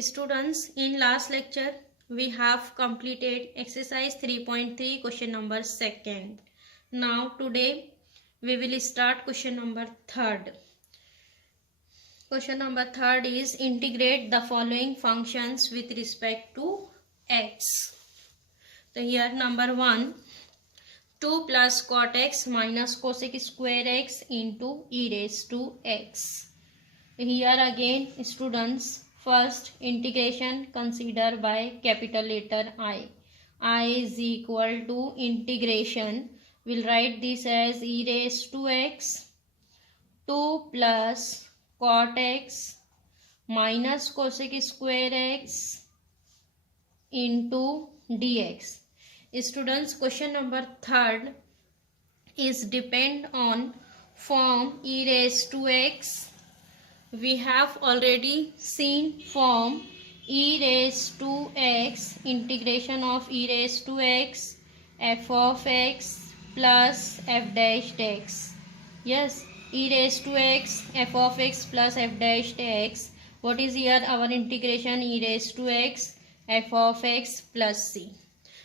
Students, in last lecture we have completed exercise 3.3 question number 2nd. Now today we will start question number 3rd. Question number 3rd is integrate the following functions with respect to x. So here number 1, 2 plus cot x minus cosec square x into e raised to x. Here again students, first integration consider by capital letter I. I is equal to integration. We'll write this as e raised to x 2 plus cot x minus cosec square x into dx. Students, question number 3rd is depend on form e raised to x. We have already seen form e raised to x, integration of e raised to x, f of x plus f dashed x. Yes, e raised to x, f of x plus f dashed x. What is here our integration? E raised to x, f of x plus c.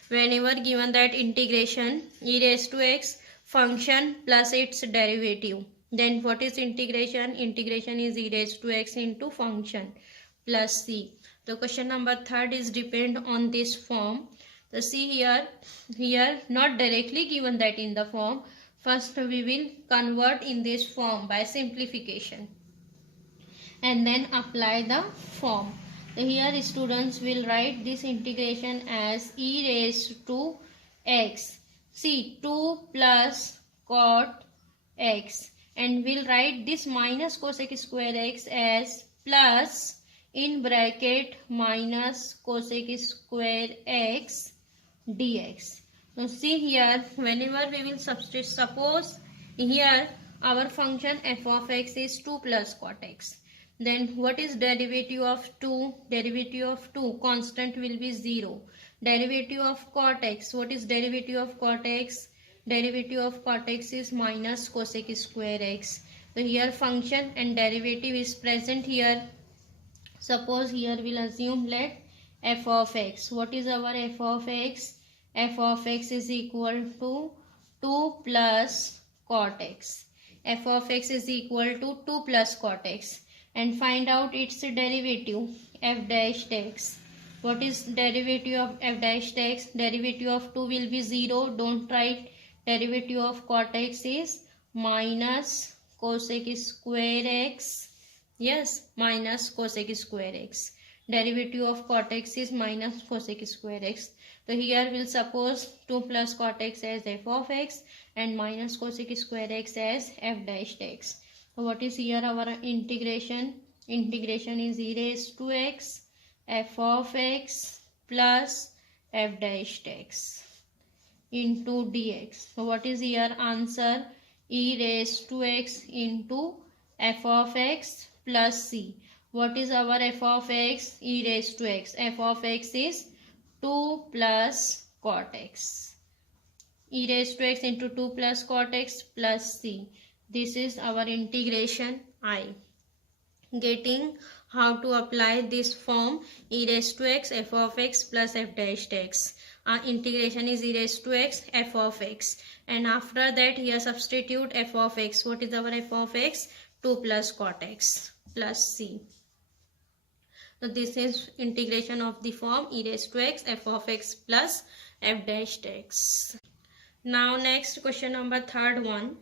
Whenever given that integration e raised to x function plus its derivative, then what is integration? Integration is e raised to x into function plus c. The question number 3rd is depend on this form. So see here not directly given that in the form. First we will convert in this form by simplification and then apply the form. So here students will write this integration as e raised to x. See, 2 plus cot x, and we'll write this minus cosec square x as plus in bracket minus cosec square x dx. Now see here, whenever we will substitute, suppose here our function f of x is 2 plus cot x. Then what is derivative of 2? Derivative of 2, constant will be 0. Derivative of cot x, what is derivative of cot x? Derivative of cot x is minus cosec square x. So here function and derivative is present here. Suppose here we'll assume let f of x. What is our f of x? F of x is equal to 2 plus cot x. F of x is equal to 2 plus cot x. And find out its derivative, f dashed x. What is derivative of f dashed x? Derivative of 2 will be 0. Don't write. Derivative of cot x is minus cosec square x. Yes, minus cosec square x. Derivative of cot x is minus cosec square x. So here we'll suppose 2 plus cot x as f of x and minus cosec square x as f dashed x. So what is here our integration? Integration is e raised to x, f of x plus f dashed x into dx. So what is here answer? E raised to x into f of x plus c. What is our f of x? E raised to x. F of x is 2 plus cot x. E raised to x into 2 plus cot x plus c. This is our integration I. Getting how to apply this form e raised to x, f of x plus f dashed x. Integration is e raised to x, f of x, and after that here substitute f of x. What is our f of x? 2 plus cot x plus c. So this is integration of the form e raised to x, f of x plus f dashed x. Now next question number 3rd one.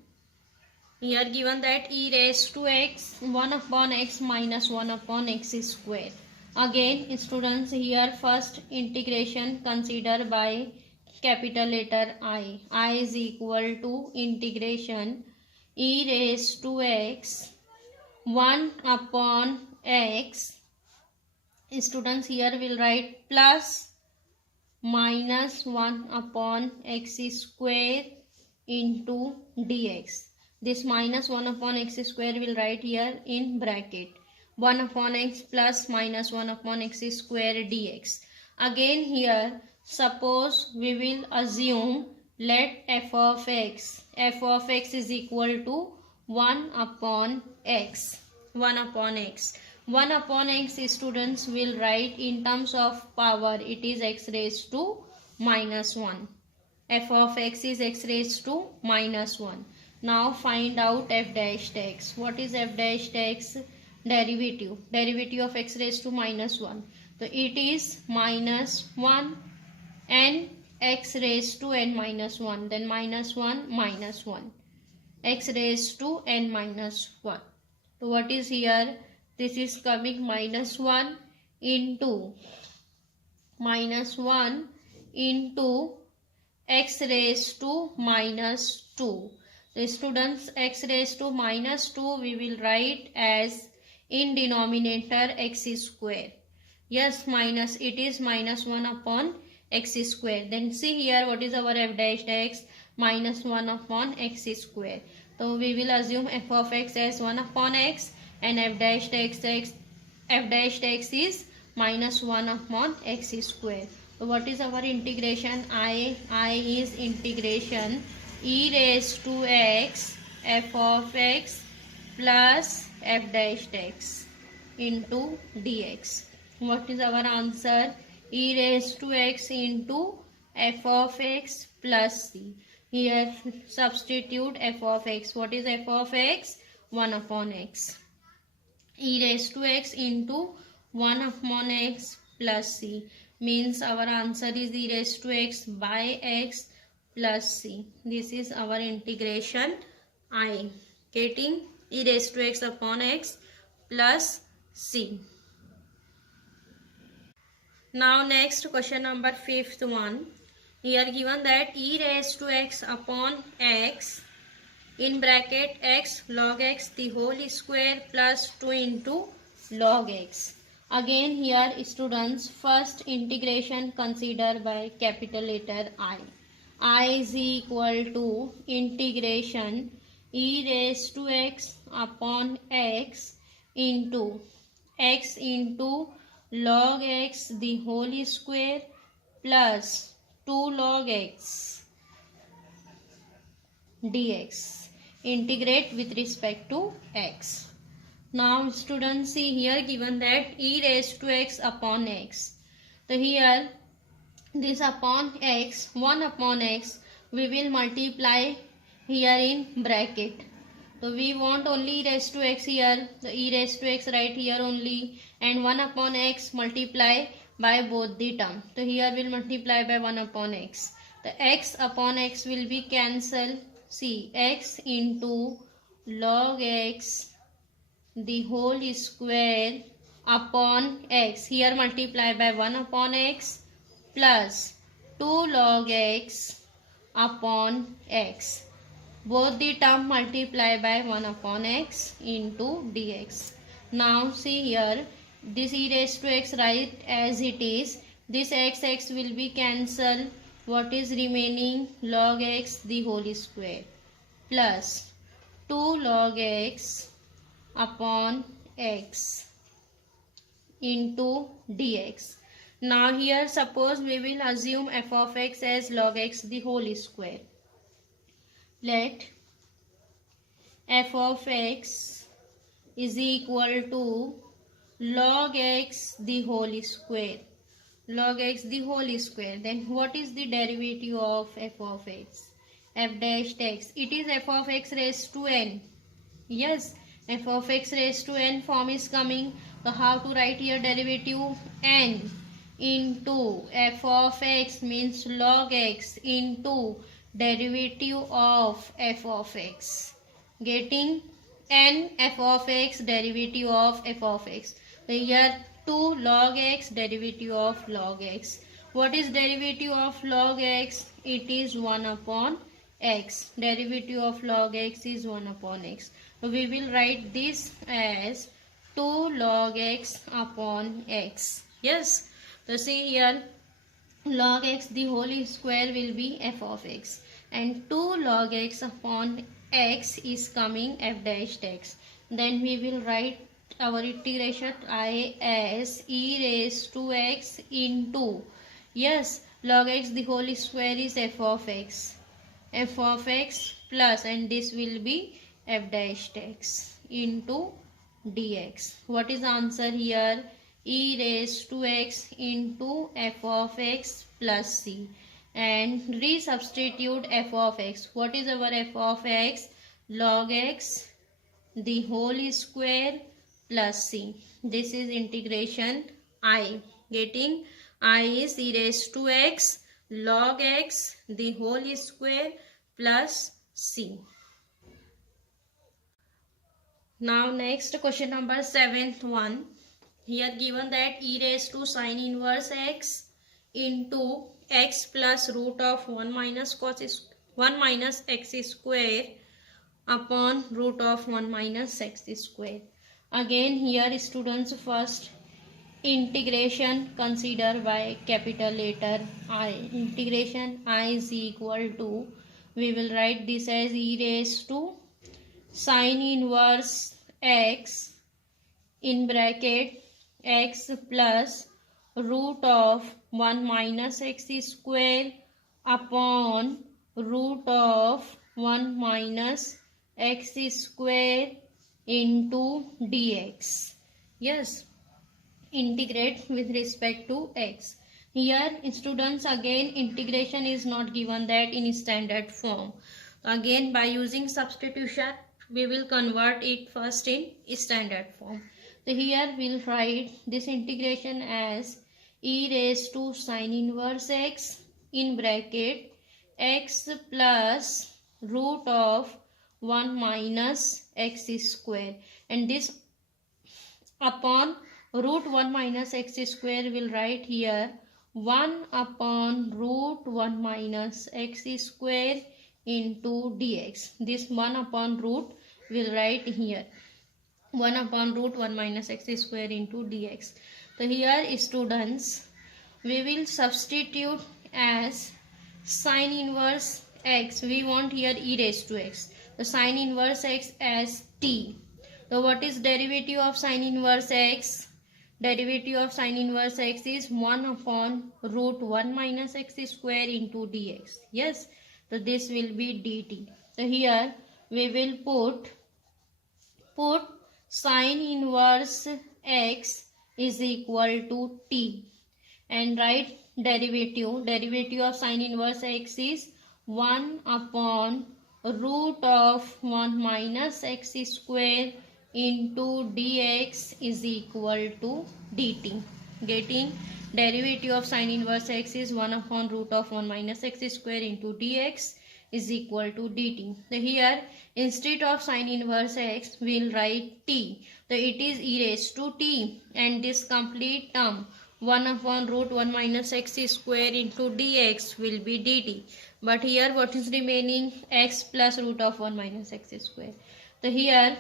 Here given that e raised to x 1 upon x minus 1 upon x square. Again students, here first integration consider by capital letter I. I is equal to integration e raised to x 1 upon x. Students, here will write plus minus 1 upon x square into dx. This minus 1 upon x square will write here in bracket. 1 upon x plus minus 1 upon x square dx. Again here suppose we will assume let f of x is equal to 1 upon x. 1 upon x. 1 upon x students will write in terms of power. It is x raised to minus 1. F of x is x raised to minus 1. Now find out f dash x. What is f dash x? Derivative. Derivative of x raised to minus 1. So it is minus 1 and x raised to n minus 1. Then minus 1 minus 1. X raised to n minus 1. So what is here? This is coming minus 1 into x raised to minus 2. The students, x raised to minus 2 we will write as in denominator x square. Yes, minus, it is minus 1 upon x square. Then see here what is our f dash x? Minus 1 upon x square. So we will assume f of x as 1 upon x and f dash x is minus 1 upon x square. So what is our integration? I is integration e raised to x f of x plus f dash x into dx. What is our answer? E raised to x into f of x plus c. Here substitute f of x. What is f of x? 1 upon x. E raised to x into 1 upon x plus c. Means our answer is e raised to x by x plus c. This is our integration I. Getting e raised to x upon x plus c. Now next question number 5th one. Here given that e raised to x upon x in bracket x log x the whole square plus 2 into log x. Again here students, first integration consider by capital letter I. I is equal to integration e raised to x upon x into log x the whole square plus 2 log x dx. Integrate with respect to x. Now students, see here given that e raised to x upon x. So here this upon x, 1 upon x, we will multiply here in bracket. So we want only e raised to x here, the e raised to x right here only, and 1 upon x multiply by both the term. So here we'll multiply by 1 upon x. The x upon x will be cancelled. See, x into log x the whole square upon x. Here multiply by 1 upon x plus 2 log x upon x. Both the term multiply by 1 upon x into dx. Now see here, this e raised to x right as it is. This x will be cancelled. What is remaining? Log x the whole square plus 2 log x upon x into dx. Now here suppose we will assume f of x as log x the whole square. Let f of x is equal to log x the whole square. Log x the whole square. Then what is the derivative of f of x? F dash x. It is f of x raised to n. Yes, f of x raised to n form is coming. So how to write here derivative? N into f of x means log x into derivative of f of x. Getting n f of x derivative of f of x. So here 2 log x derivative of log x. What is derivative of log x? It is 1 upon x. Derivative of log x is 1 upon x. So we will write this as 2 log x upon x. Yes. So see here, log x the whole square will be f of x. And 2 log x upon x is coming f dash x. Then we will write our integration I as e raised to x into, yes, log x the whole square is f of x. F of x plus, and this will be f dash x into dx. What is the answer here? E raised to x into f of x plus c. And resubstitute f of x. What is our f of x? Log x the whole square plus c. This is integration I. Getting I is e raised to x log x the whole square plus c. Now next question number 7th one. Here given that e raised to sine inverse x into x plus root of 1 minus x square upon root of 1 minus x square. Again here students, first integration consider by capital letter I. Integration I is equal to, we will write this as e raised to sine inverse x in bracket x plus root of 1 minus x square upon root of 1 minus x square into dx. Yes, integrate with respect to x. Here students, again integration is not given that in standard form. Again by using substitution we will convert it first in standard form. So here we'll write this integration as e raised to sine inverse x in bracket x plus root of 1 minus x square, and this upon root 1 minus x square will write here 1 upon root 1 minus x square into dx. This 1 upon root will write here 1 upon root 1 minus x square into dx. So here students, we will substitute as sine inverse x. We want here e raised to x. The sine inverse x as t. So what is derivative of sine inverse x? Derivative of sine inverse x is 1 upon root 1 minus x square into dx. Yes, so this will be dt. So here we will put sine inverse x is equal to t and write derivative of sine inverse x is 1 upon root of 1 minus x square into dx is equal to dt. Getting derivative of sine inverse x is 1 upon root of 1 minus x square into dx is equal to dt. So here instead of sine inverse x we will write t. So it is e raised to t, and this complete term 1 upon root 1 minus x square into dx will be dt. But here what is remaining? X plus root of 1 minus x square. So here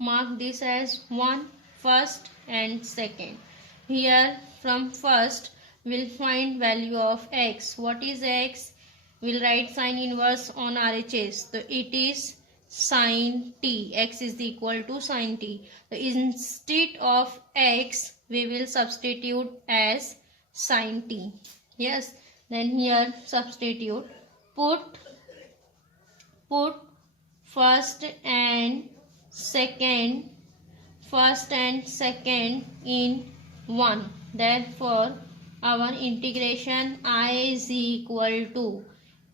mark this as 1 first and second. Here from first we'll find value of x. What is x? We'll write sine inverse on RHS. So it is sine t. X is equal to sine t. So instead of x we will substitute as sine t. Yes, then here substitute, put first and second in 1. Therefore our integration I is equal to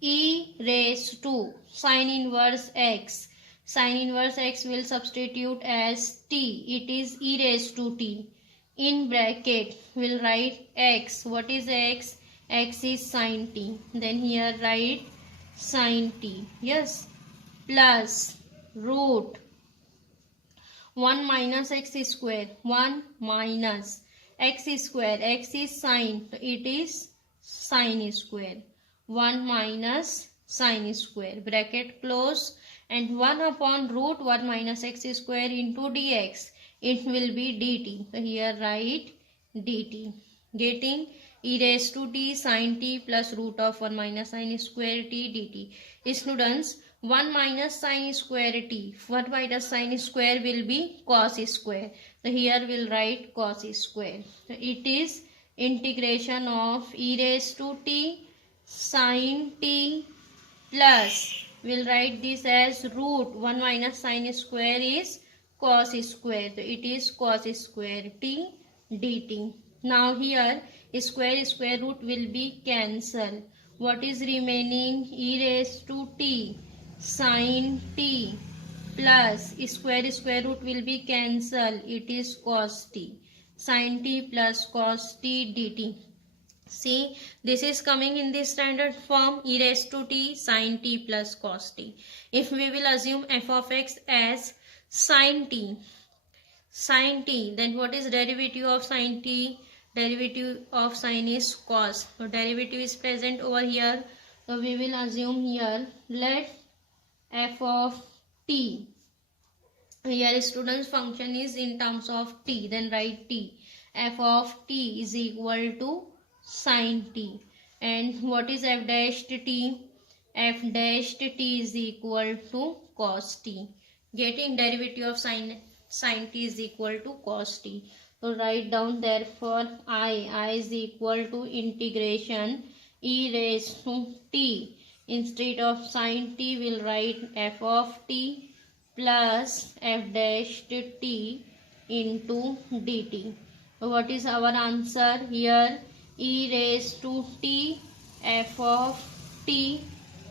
e raised to sine inverse x. Sine inverse x will substitute as t. It is e raised to t. In bracket we'll write x. What is x? X is sine t. Then here write sine t. Yes, plus root 1 minus x square. 1 minus x square. X is sine. So it is sine square. 1 minus sine square. Bracket close. And 1 upon root 1 minus x square into dx. It will be dt. So here write dt. Getting e raised to t sine t plus root of 1 minus sine square t dt. Students, 1 minus sine square t. 1 minus sine square will be cos square. So here we'll write cos square. So it is integration of e raised to t sine t plus, we'll write this as root 1 minus sine square is cos square. So it is cos square t dt. Now here square root will be cancelled. What is remaining? E raised to t sin t plus square root will be cancelled. It is cos t. Sin t plus cos t dt. See, this is coming in the standard form, e raised to t sin t plus cos t. If we will assume f of x as sin t, then what is derivative of sin t? Derivative of sin is cos. So derivative is present over here. So we will assume here, let f of t. Here students function is in terms of t, then write t. F of t is equal to sin t. And what is f dashed t? F dashed t is equal to cos t. Getting derivative of sin t is equal to cos t. So write down therefore I is equal to integration e raised to t. Instead of sin t we'll write f of t plus f dashed t into dt. So what is our answer here? E raised to t f of t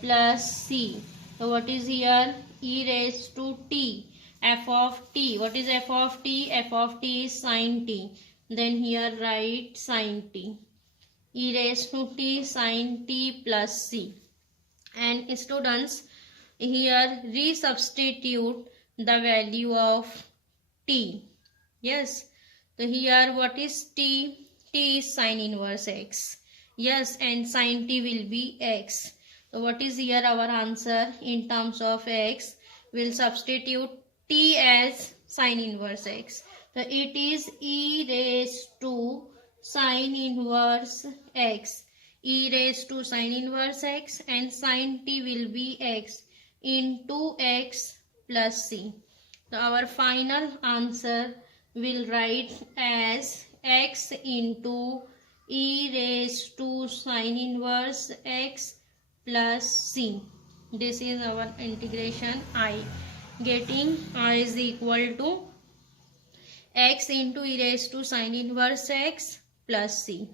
plus c. So what is here? E raised to t f of t. What is f of t? F of t is sin t. Then here write sin t. E raised to t sin t plus c. And students, here resubstitute the value of t. Yes. So here what is t? T is sin inverse x. Yes, and sin t will be x. So what is here our answer? In terms of x, we'll substitute t as sin inverse x. So it is e raised to sin inverse x. E raised to sin inverse x, and sin t will be x into x plus c. So our final answer will write as x into e raised to sin inverse x plus c. This is our integration I. Getting I is equal to x into e raised to sin inverse x plus c.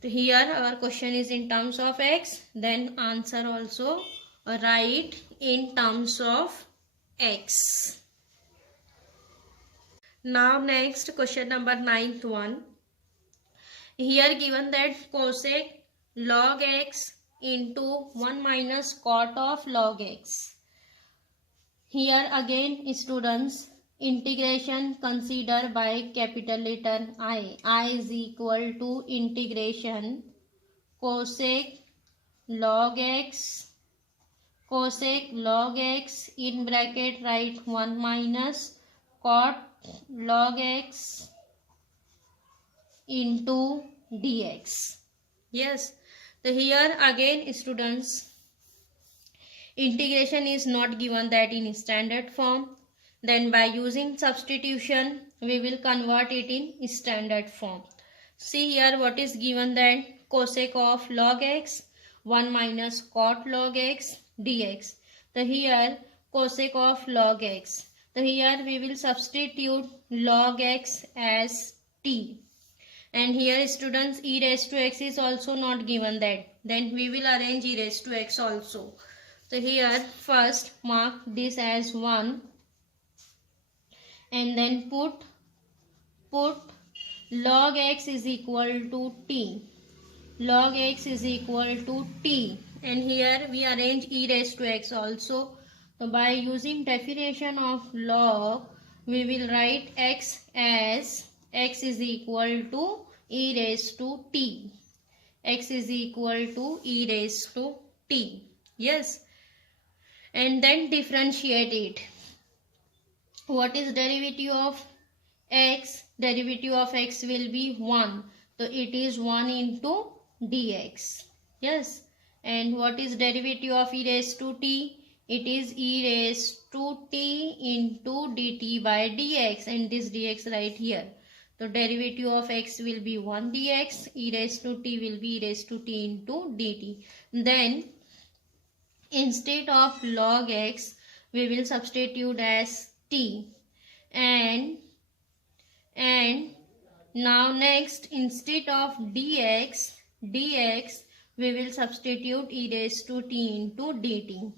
So here our question is in terms of x, then answer also write in terms of x. Now next question number 9th one. Here given that cosec log x into 1 minus cot of log x. Here again students, integration consider by capital letter I. I is equal to integration cosec log x in bracket write 1 minus cot log x into dx. Yes, so here again students, integration is not given that in standard form. Then by using substitution we will convert it in standard form. See here what is given, that cosec of log x 1 minus cot log x dx. So here cosec of log x. So here we will substitute log x as t. And here students, e raised to x is also not given that. Then we will arrange e raised to x also. So here first mark this as 1 and then put log x is equal to t. Log x is equal to t. And here we arrange e raised to x also. So by using definition of log, we will write x as x is equal to e raised to t. X is equal to e raised to t. Yes. And then differentiate it. What is derivative of x? Derivative of x will be 1. So it is 1 into dx. Yes. And what is derivative of e raised to t? It is e raised to t into dt by dx, and this dx right here. So derivative of x will be 1 dx, e raised to t will be e raised to t into dt. Then instead of log x, we will substitute as t. And now next, instead of dx we will substitute e raised to t into dt.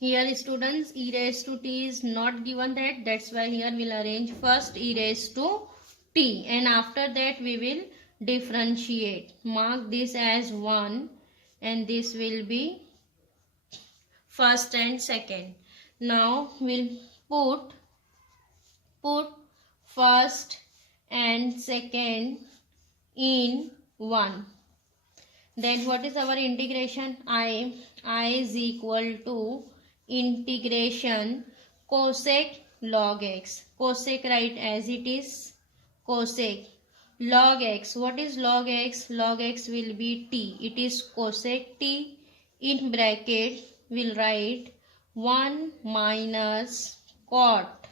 Here students, e raised to t is not given, that's why here we'll arrange first e raised to t, and after that we will differentiate. Mark this as 1 and this will be first and second. Now we'll put first and second in 1. Then what is our integration? I is equal to integration cosec log x. Cosec write as it is, cosec log x. What is log x? Log x will be t. It is cosec t. In bracket we'll write 1 minus cot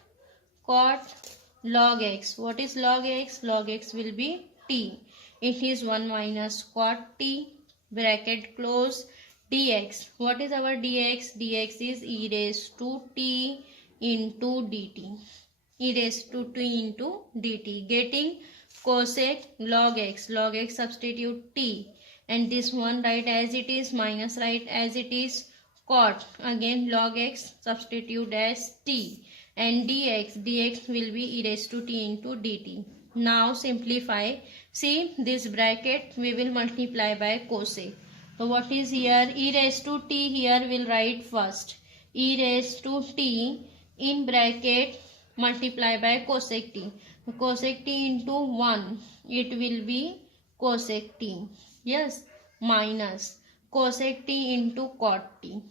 log x. What is log x? Log x will be t. It is 1 minus cot t, bracket close, dx. What is our dx? Dx is e raised to t into dt. E raised to t into dt. Getting cosec log x. Log x substitute t. And this one write as it is, minus write as it is, cot. Again log x substitute as t. And dx will be e raised to t into dt. Now simplify. See this bracket we will multiply by cosec. So what is here? E raised to t here will write first. E raised to t in bracket multiply by cosec t. Cosec t into 1. It will be cosec t. Yes. Minus cosec t into cot t.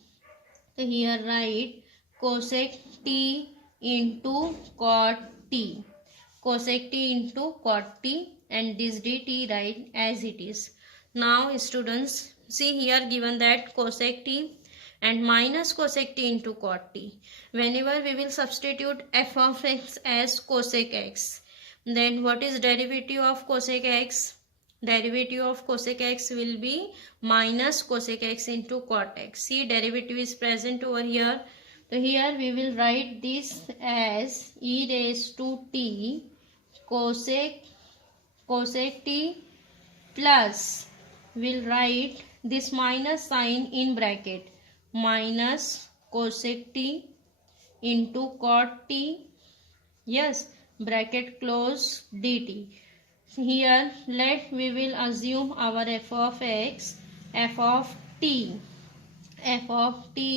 So here write cosec t into cot t. Cosec t into cot t, and this dt write as it is. Now students, see here given that cosec t and minus cosec t into cot t. Whenever we will substitute f of x as cosec x, then what is derivative of cosec x? Derivative of cosec x will be minus cosec x into cot x. See derivative is present over here. So here we will write this as e raised to t cosec t plus, we'll write this minus sign in bracket, minus cosec t into cot t, yes, bracket close, dt. Here we will assume our f of x, f of t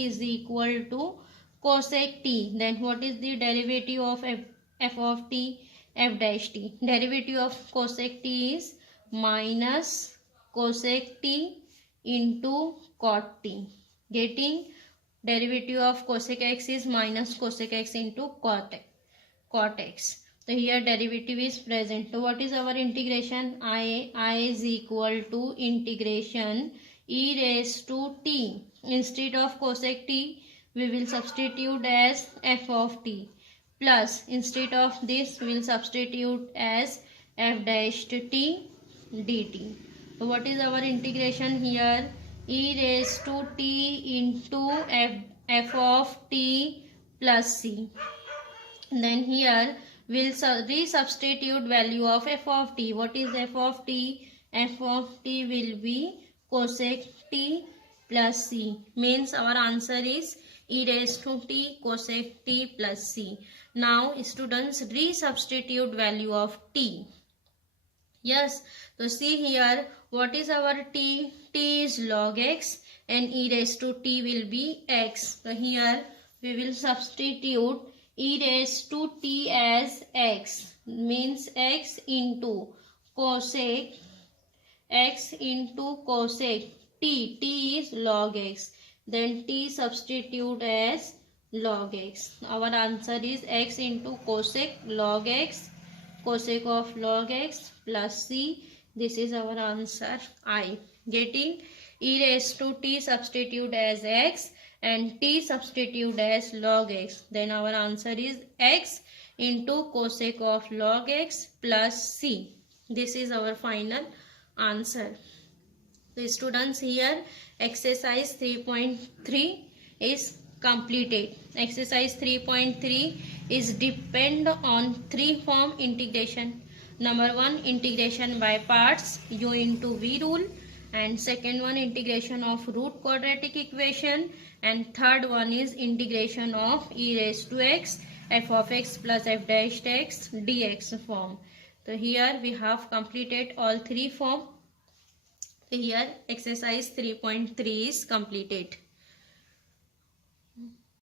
is equal to cosec t. Then what is the derivative of f of t? F dash t. Derivative of cosec t is minus cosec t into cot t. Getting derivative of cosec x is minus cosec x into cot x. So here derivative is present. So what is our integration? I is equal to integration e raised to t. Instead of cosec t we will substitute as f of t, plus instead of this we will substitute as f dash t dt. So what is our integration here? E raised to t into f of t plus c. Then here we'll resubstitute value of f of t. What is f of t? F of t will be cosec t plus c. Means our answer is e raised to t cosec t plus c. Now students, resubstitute value of t. Yes, so see here what is our t? T is log x and e raised to t will be x. So here we will substitute e raised to t as x, means x into cosec t. T is log x. Then t substitute as log x. Our answer is x into cosec log x, cosec of log x plus c. This is our answer I. Getting e raised to t substitute as x and t substitute as log x. Then our answer is x into cosec of log x plus c. This is our final answer. So students, here exercise 3.3 is completed. Exercise 3.3 is depend on three form integration. Number 1, integration by parts, u into v rule, and second one, integration of root quadratic equation, and third one is integration of e raised to x f of x plus f dash x dx form. So here we have completed all three form. So here exercise 3.3 is completed.